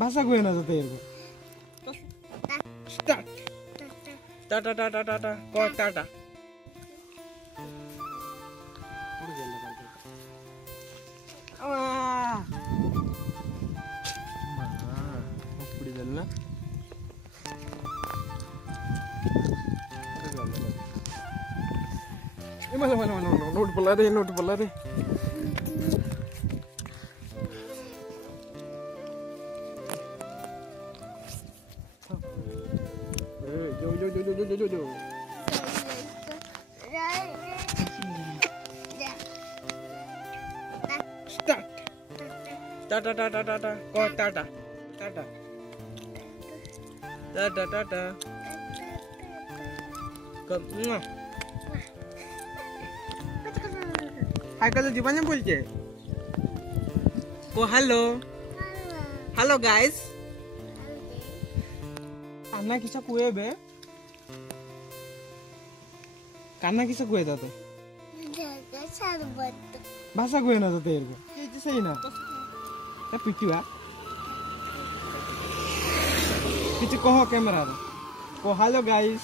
ভাষা কই না যেতে এরকম স্টার্ট টাটা টাটা টাটা ক টাটা পুরো গেল কালকে মা পুরি গেল না mana mana mana note bola deh jo start tata tata tata ko tata tata tata tata kom সাইকেলে জীবনে বলছে ও হ্যালো হ্যালো গাইস কান্না কিসা কুয়ে বে কান্না কিসা কুয়ে দাতে ভাষা কুয়ে না দাতে এরকম এই যে সেই না তা পিটিবা কিছু কহ ক্যামেরা ও হ্যালো গাইস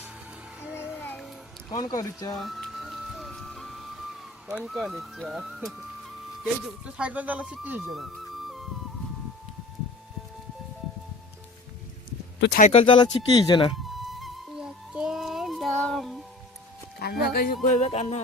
কোন করছ কোন কোন ইচ্ছা কে তো সাইকেল চালা শিখিয়েছ না তো সাইকেল চালা শিখিয়েছ না কান্না কাইছে কইবে কান্না